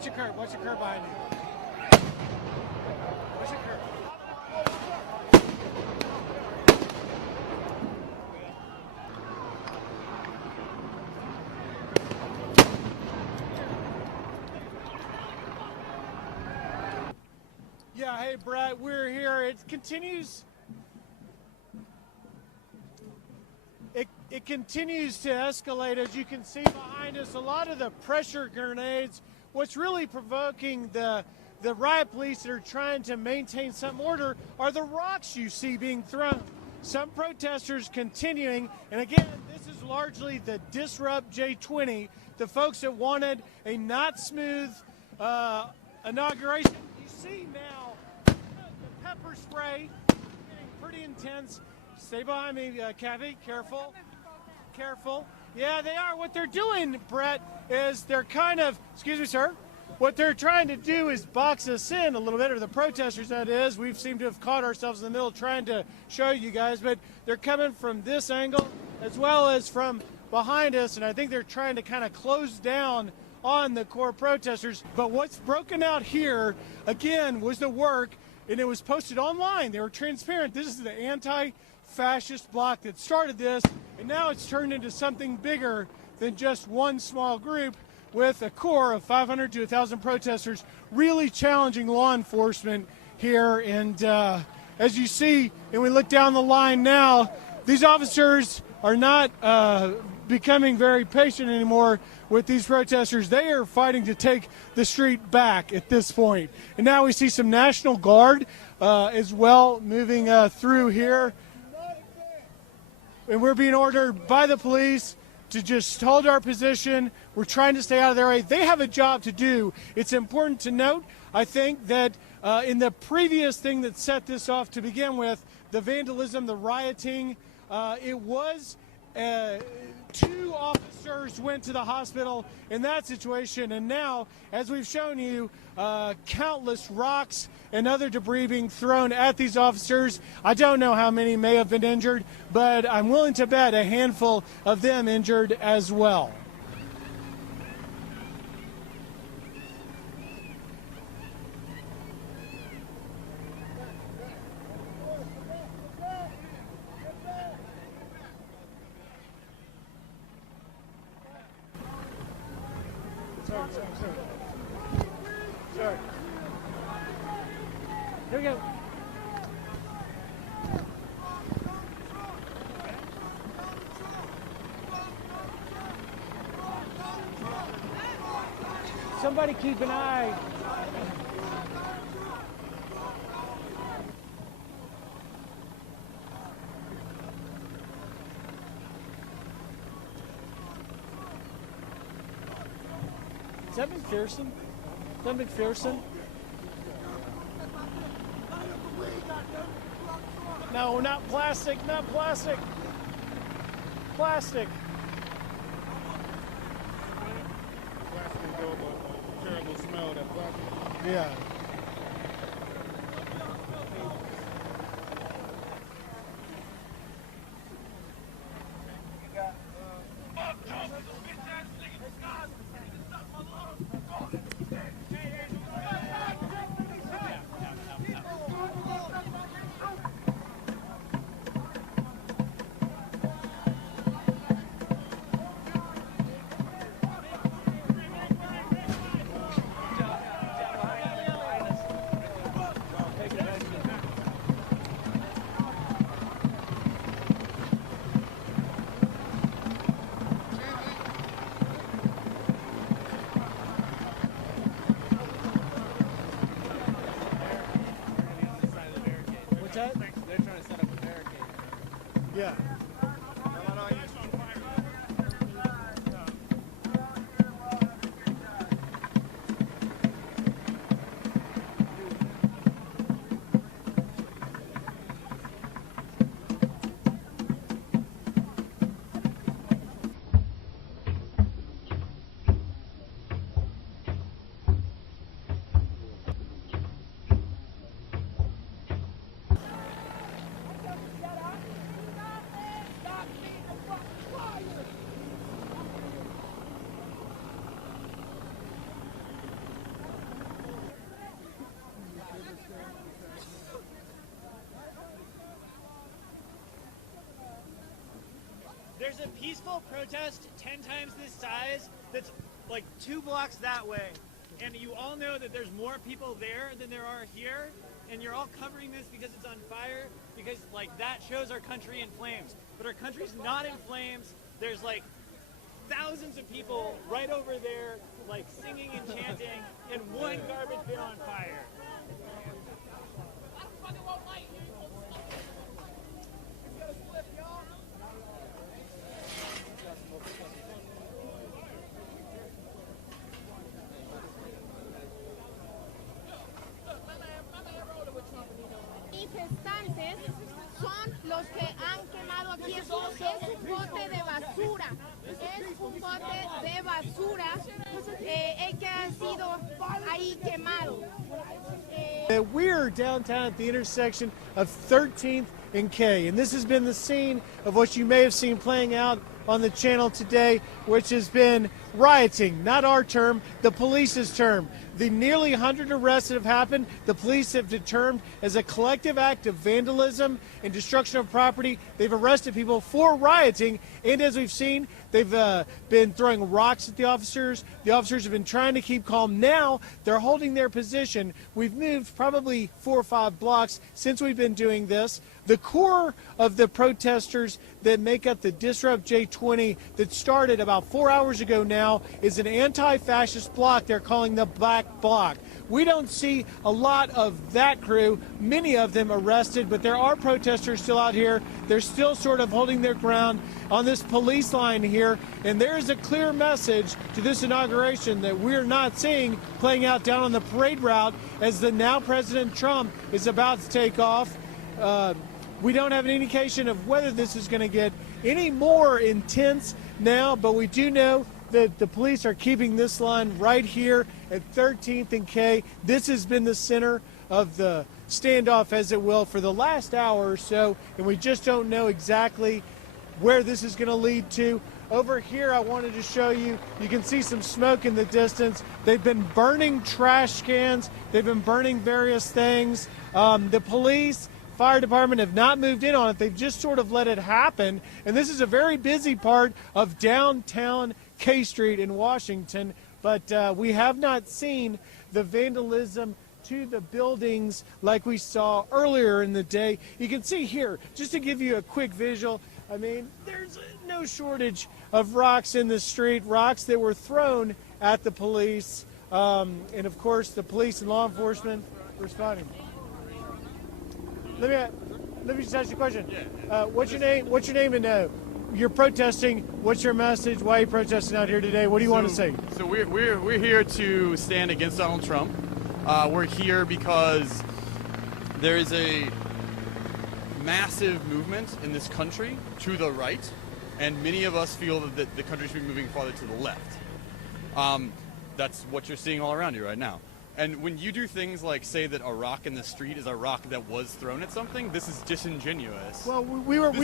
Watch your curb. Watch your curb behind you. Watch your curb. Yeah, hey, Brett, we're here. It continues. It continues to escalate, as you can see behind us. A lot of the pressure grenades. What's really provoking the riot police that are trying to maintain some order are the rocks you see being thrown. Some protesters continuing, and again, this is largely the Disrupt J20, the folks that wanted a not smooth inauguration. You see now the pepper spray getting pretty intense. Stay behind me, Kathy. Careful. Careful. Yeah, they are. What they're doing, Brett, is they're kind of, excuse me, sir. What they're trying to do is box us in a little bit, or the protesters, that is. We seem to have caught ourselves in the middle trying to show you guys, but they're coming from this angle as well as from behind us, and I think they're trying to kind of close down on the core protesters. But what's broken out here, again, was the work, and it was posted online. They were transparent. This is the anti-fascist bloc that started this, and now it's turned into something bigger than just one small group with a core of 500 to 1,000 protesters really challenging law enforcement here. And as you see, and we look down the line now, these officers are not becoming very patient anymore with these protesters. They are fighting to take the street back at this point. And now we see some National Guard as well moving through here. And we're being ordered by the police to just hold our position. We're trying to stay out of their way. They have a job to do. It's important to note, I think, that in the previous thing that set this off to begin with, the vandalism, the rioting, it was 2 officers went to the hospital in that situation. And now, as we've shown you, countless rocks and other debris being thrown at these officers. I don't know how many may have been injured, but I'm willing to bet a handful of them injured as well. Sorry. Here we go. Somebody keep an eye. Is that McPherson? Is that McPherson? No, not plastic, not plastic. Plastic. Plastic go a terrible smell, that plastic. Yeah. There's a peaceful protest 10 times this size that's like 2 blocks that way. And you all know that there's more people there than there are here. And you're all covering this because it's on fire, because like that shows our country in flames. But our country's not in flames. There's like thousands of people right over there, like singing and chanting, and one garbage bin on fire. Manifestantes son los que han quemado aquí. Es un bote de basura. Es un bote de basura que ha sido ahí quemado. We're downtown at the intersection of 13th and K, and this has been the scene of what you may have seen playing out on the channel today, which has been rioting. Not our term, the police's term. The nearly 100 arrests that have happened, the police have determined as a collective act of vandalism and destruction of property. They've arrested people for rioting, and as we've seen, they've been throwing rocks at the officers. The officers have been trying to keep calm. Now they're holding their position. We've moved probably 4 or 5 blocks since we've been doing this. The core of the protesters that make up the Disrupt J20 that started about 4 hours ago now is an anti-fascist bloc they're calling the Black Bloc. We don't see a lot of that crew, many of them arrested, but there are protesters still out here. They're still sort of holding their ground on this police line here, and there is a clear message to this inauguration that we're not seeing playing out down on the parade route as the now President Trump is about to take off. We don't have an indication of whether this is going to get any more intense now, but we do know that the police are keeping this line right here at 13th and K. This has been the center of the standoff, as it will, for the last hour or so, and we just don't know exactly where this is going to lead to. Over here, I wanted to show you, you can see some smoke in the distance. They've been burning trash cans. They've been burning various things. The police, fire department have not moved in on it. They've just sort of let it happen. And this is a very busy part of downtown K Street in Washington, but we have not seen the vandalism to the buildings like we saw earlier in the day. You can see here, just to give you a quick visual, I mean, there's no shortage of rocks in the street, rocks that were thrown at the police, and of course the police and law enforcement responding. Let me just ask you a question. What's your name? What's your name? And you're protesting. What's your message? Why are you protesting out here today? What do you want to say? So we're here to stand against Donald Trump. We're here because there is a massive movement in this country to the right, and many of us feel that the country should be moving farther to the left. That's what you're seeing all around you right now. And when you do things like say that a rock in the street is a rock that was thrown at something, this is disingenuous. Well, we were. I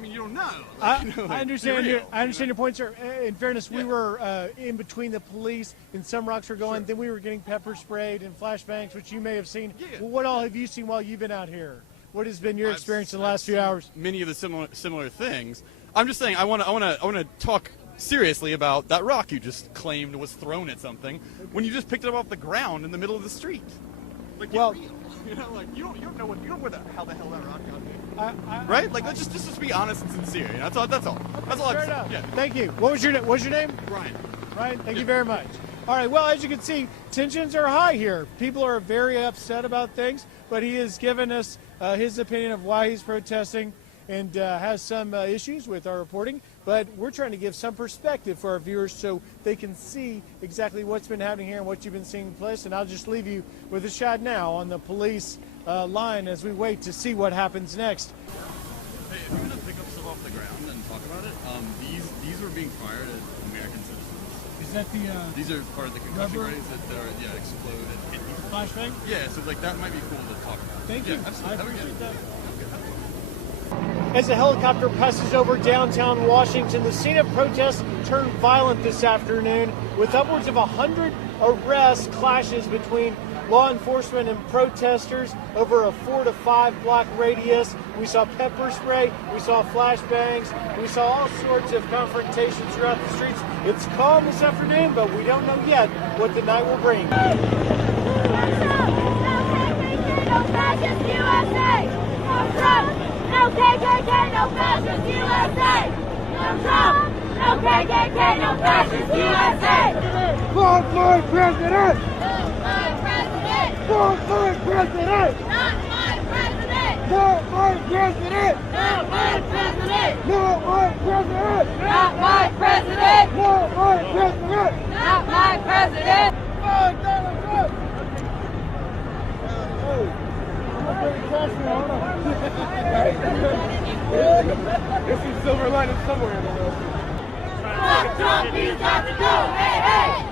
mean, you don't know. Like, I understand your point, sir. In fairness, we were in between the police, and some rocks were going. Sure. Then we were getting pepper sprayed and flashbangs, which you may have seen. Yeah. Well, what all have you seen while you've been out here? What has been your experience in the last few hours? Many of the similar things. I'm just saying, I want to talk seriously about that rock you just claimed was thrown at something when you just picked it up off the ground in the middle of the street. Like, well, you know, like you don't know how the hell that rock got here. Right? Like, let's just be honest and sincere. You know, that's all. That's all. Fair enough. Yeah. Thank you. What's your name? Ryan. Ryan, thank you very much. All right, well, as you can see, tensions are high here. People are very upset about things, but he has given us his opinion of why he's protesting and has some issues with our reporting. But we're trying to give some perspective for our viewers so they can see exactly what's been happening here and what you've been seeing in place. And I'll just leave you with a shot now on the police line as we wait to see what happens next. Hey, if you're going to pick up stuff off the ground and talk about it, these were being fired at American citizens. Is that the These are part of the concussion grenades that are explode and hit you. flashbang? Yeah, so like that might be cool to talk about. Thank you. Yeah, absolutely. I appreciate that. As the helicopter passes over downtown Washington, the scene of protests turned violent this afternoon with upwards of 100 arrests, clashes between law enforcement and protesters over a 4 to 5 block radius. We saw pepper spray, we saw flashbangs, we saw all sorts of confrontations throughout the streets. It's calm this afternoon, but we don't know yet what the night will bring. No fascist USA! No Trump! No KKK! No fascist USA! No Trump! No KKK! No fascist USA! Fuck my president! Not my president! Fuck my president! Not my president! Not my president! Not my president! Not my president! Not my president! Not my president! Not my president! Fuck Donald Trump! There's some silver lining somewhere in the world. Fuck Trump, he's got to go! Hey, hey!